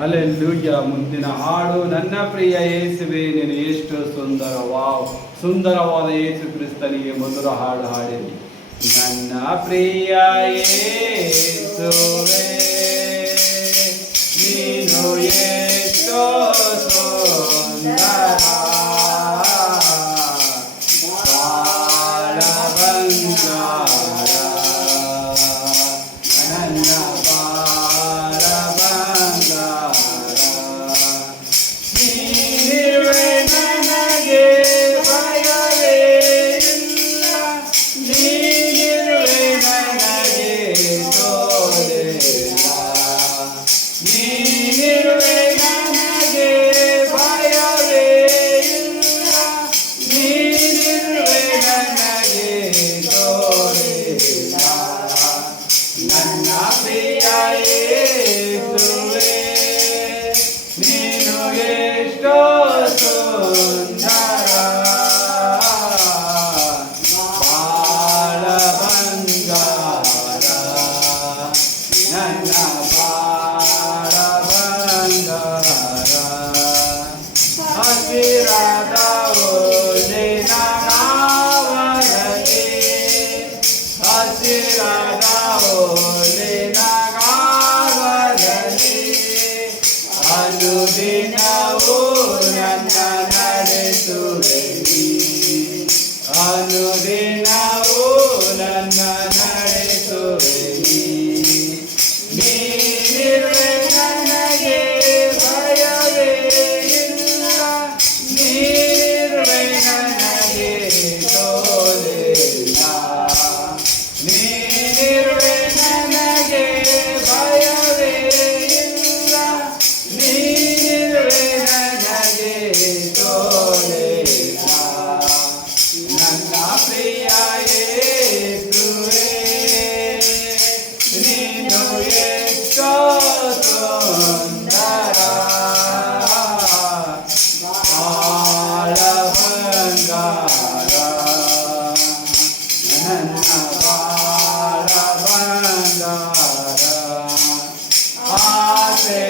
Hallelujah. ಮುಂದಿನ ಹಾಡು, ನನ್ನ ಪ್ರಿಯ ಯೇಸುವೆ ನೀನು ಎಷ್ಟು ಸುಂದರ. ವಾವ್, ಸುಂದರವಾದ ಯೇಸು ಕ್ರಿಸ್ತನಿಗೆ ಮಧುರ ಹಾಡು ಹಾಡಿರಿ. ನನ್ನ ಪ್ರಿಯ ಯೇಸುವೆ ನೀನು ಎಷ್ಟು ಸುಂದರ, ಬಾಳ ಬಂಗಾರ, ನನ್ನ ಬಾಳ ಬಂಗಾರ. ನೀನಿರುವೆ ನನಗೆ ಭಯವೇ ಇಲ್ಲ, ನೀನಿರುವೆ ನನಗೆ ಸೋಲಿಲ್ಲ. ನೀನಿರುವೆ ನನಗೆ ಭಯವೇ ಇಲ್ಲ, ನೀನಿರುವೆ ನನಗೆ ಸೋಲಿಲ್ಲ. ನನ್ನ ಪ್ರಿಯ ಯೇಸುವೇ ನೀನು ಎಷ್ಟೋ ಸುಂದರ, ಬಾಳ ಬಂಗಾರ, ನನ್ನ ಬಾಳ ಬಂಗಾರ. ಹಸಿರಾದ ಹುಲ್ಲಿನ ಗಾವಲಲ್ಲಿ, ಹಸಿರಾದ ಹುಲ್ಲಿನ ಗಾವಲಲ್ಲಿ ಅನುದಿನವೂ ನನ್ನ ನಡೆಸುವೆ ನೀ, ಅನುದಿನವೂ ನನ್ನ ನಡೆಸುವೆ ನೀ. ನೀನಿರುವೆ ನನಗೆ ಭಯವೇ ಇಲ್ಲ, ನೀನಿರುವೆ ನನಗೆ ಸೋಲಿಲ್ಲ. ನೀನಿರುವೆ ನನಗೆ ಭಯವೇ ಇಲ್ಲ, ನೀನಿರುವೆ ನನಗೆ ಸೋಲಿಲ್ಲ. ನನ್ನ ಪ್ರಿಯ ಯೇಸುವೇ ನೀನು ಎಷ್ಟೋ ಸುಂದರ, ಬಾಳ ಬಂಗಾರ, ನನ್ನ ಬಾಳ ಬಂಗಾರ. ಆಸೆ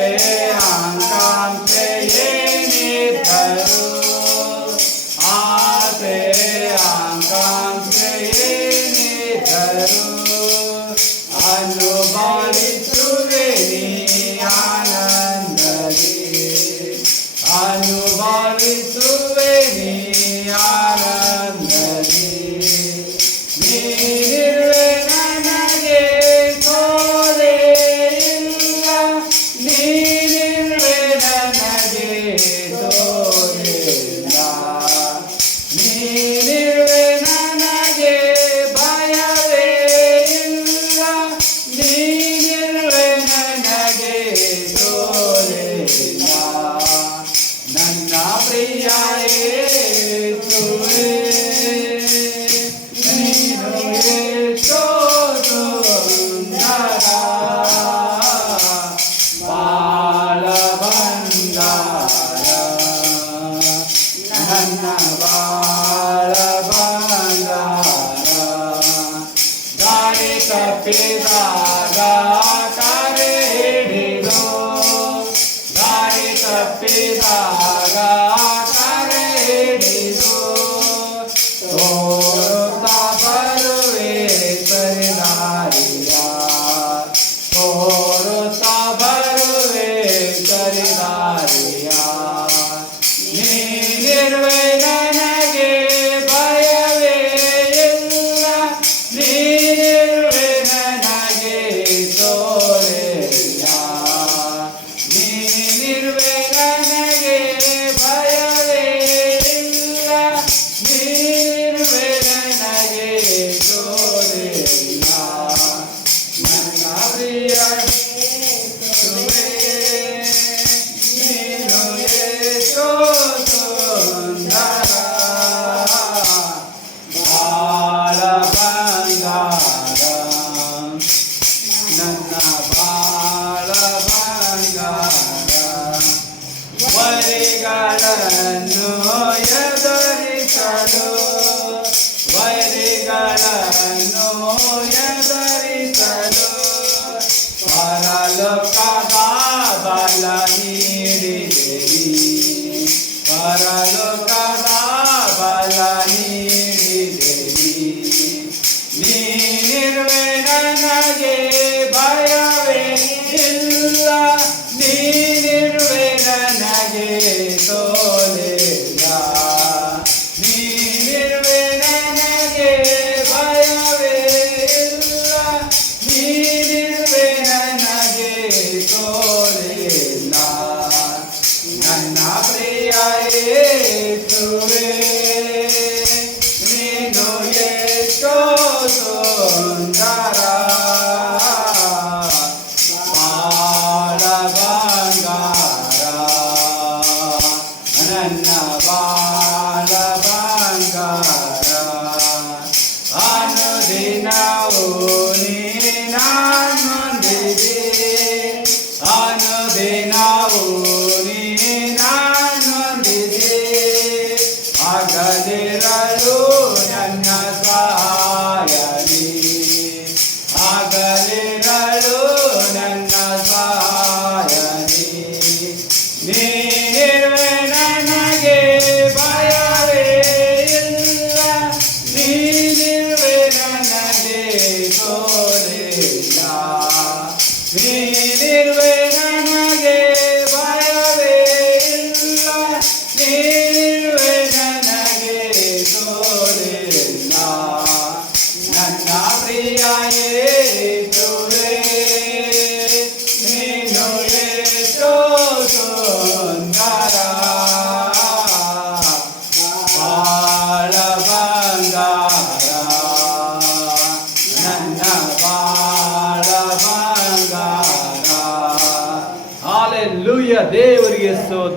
ಆಕಾಂಕ್ಷೆ ಏನಿದ್ದರು, ಆಸೆ ಆಕಾಂಕ್ಷೆ ಏನಿದ್ದರು ಅನುಭವಿಸುವೆ ನೀ ಆನಂದದಿ, ಅನುಭವಿಸುವೆ ನೀ ಆನಂದದಿ. ನೀನಿರುವೆ ನನಗೆ ಸೋಲೆ ಇಲ್ಲ, ನೀನಿರುವೆ ನನಗೆ ಸೋಲಿಲ್ಲ. ನೀನಿರುವೆ ನನಗೆ ಭಯವೇ ಇಲ್ಲ, ನೀನಿರುವೆ ನನಗೆ ಸೋಲಿಲ್ಲ. ನನ್ನ ಪ್ರಿಯ ಯೇಸುವೇ ನೀನು ಎಷ್ಟೋ ಸುಂದರ, ಬಾಳ ಬಂಗಾರ, ನನ್ನ ಬಾಳ ಬಂಗಾರ. ದಾರಿ ತಪ್ಪಿದಾಗ ಕರೆ ಹಿಡಿದು, ದಾರಿ ತಪ್ಪಿದಾಗ ಕರೆ ಹಿಡಿದು ತೋರುತ್ತಾ ಬರುವೆ ಸರಿದಾರಿಯ, ತೋರುತ್ತಾ ಬರುವೆ ಸರಿದಾರಿಯ. ನೀನಿರುವೆ ನನಗೆ ಭಯವೇ ಇಲ್ಲ, ನೀನಿರುವೆ ನನಗೆ ಸೋಲಿಲ್ಲ. ನೀನಿರುವೆ ನನಗೆ ಭಯವೇ ಇಲ್ಲ, ನೀನಿರುವೆ ನನಗೆ ಸೋಲಿಲ್ಲ. ನನ್ನ ಪ್ರಿಯ ಯೇಸುವೇ ನೀನು ಎಷ್ಟೋ ಸುಂದರ, ಬಾಳ ಬಂಗಾರ, ನನ್ನ ಬಾಳ ಬಂಗಾರ. ವೈರಿಗಳನ್ನು ಎದುರಿಸಲು, ವೈರಿಗಳನ್ನು ಎದುರಿಸಲು ಪರಲೋಕದ ಬಲ ನೀ ನನ್ನೊಂದಿಗೆ ಹಗಲಿರಲು ನನ್ನ ಸಹಾಯನಿ ಹಗಲಿರಲು ನನ್ನ ಸಹಾಯನಿ ನೀನಿರುವೆ ನನಗೆ ಭಯವೇ ಇಲ್ಲ ನೀನಿರುವೆ ನನಗೆ ಸೋಲಿಲ್ಲ ನೀನಿರುವೆ ನನಗೆ ಭಯವೇ ಇಲ್ಲ ನೀನಿರುವೆ ನನಗೆ ಸೋಲಿಲ್ಲ ನನ್ನ ಪ್ರಿಯ ಯೇಸುವೇ ನೀನು ಎಷ್ಟೋ ಸುಂದರ ಬಾಳ ಬಂಗಾರ ನನ್ನ ಬಾಳ ಬಂಗಾರ. ಹಾಲೆಲೂಯ. ದೇವರಿಗೆ ಸ್ತೋತ್ರ.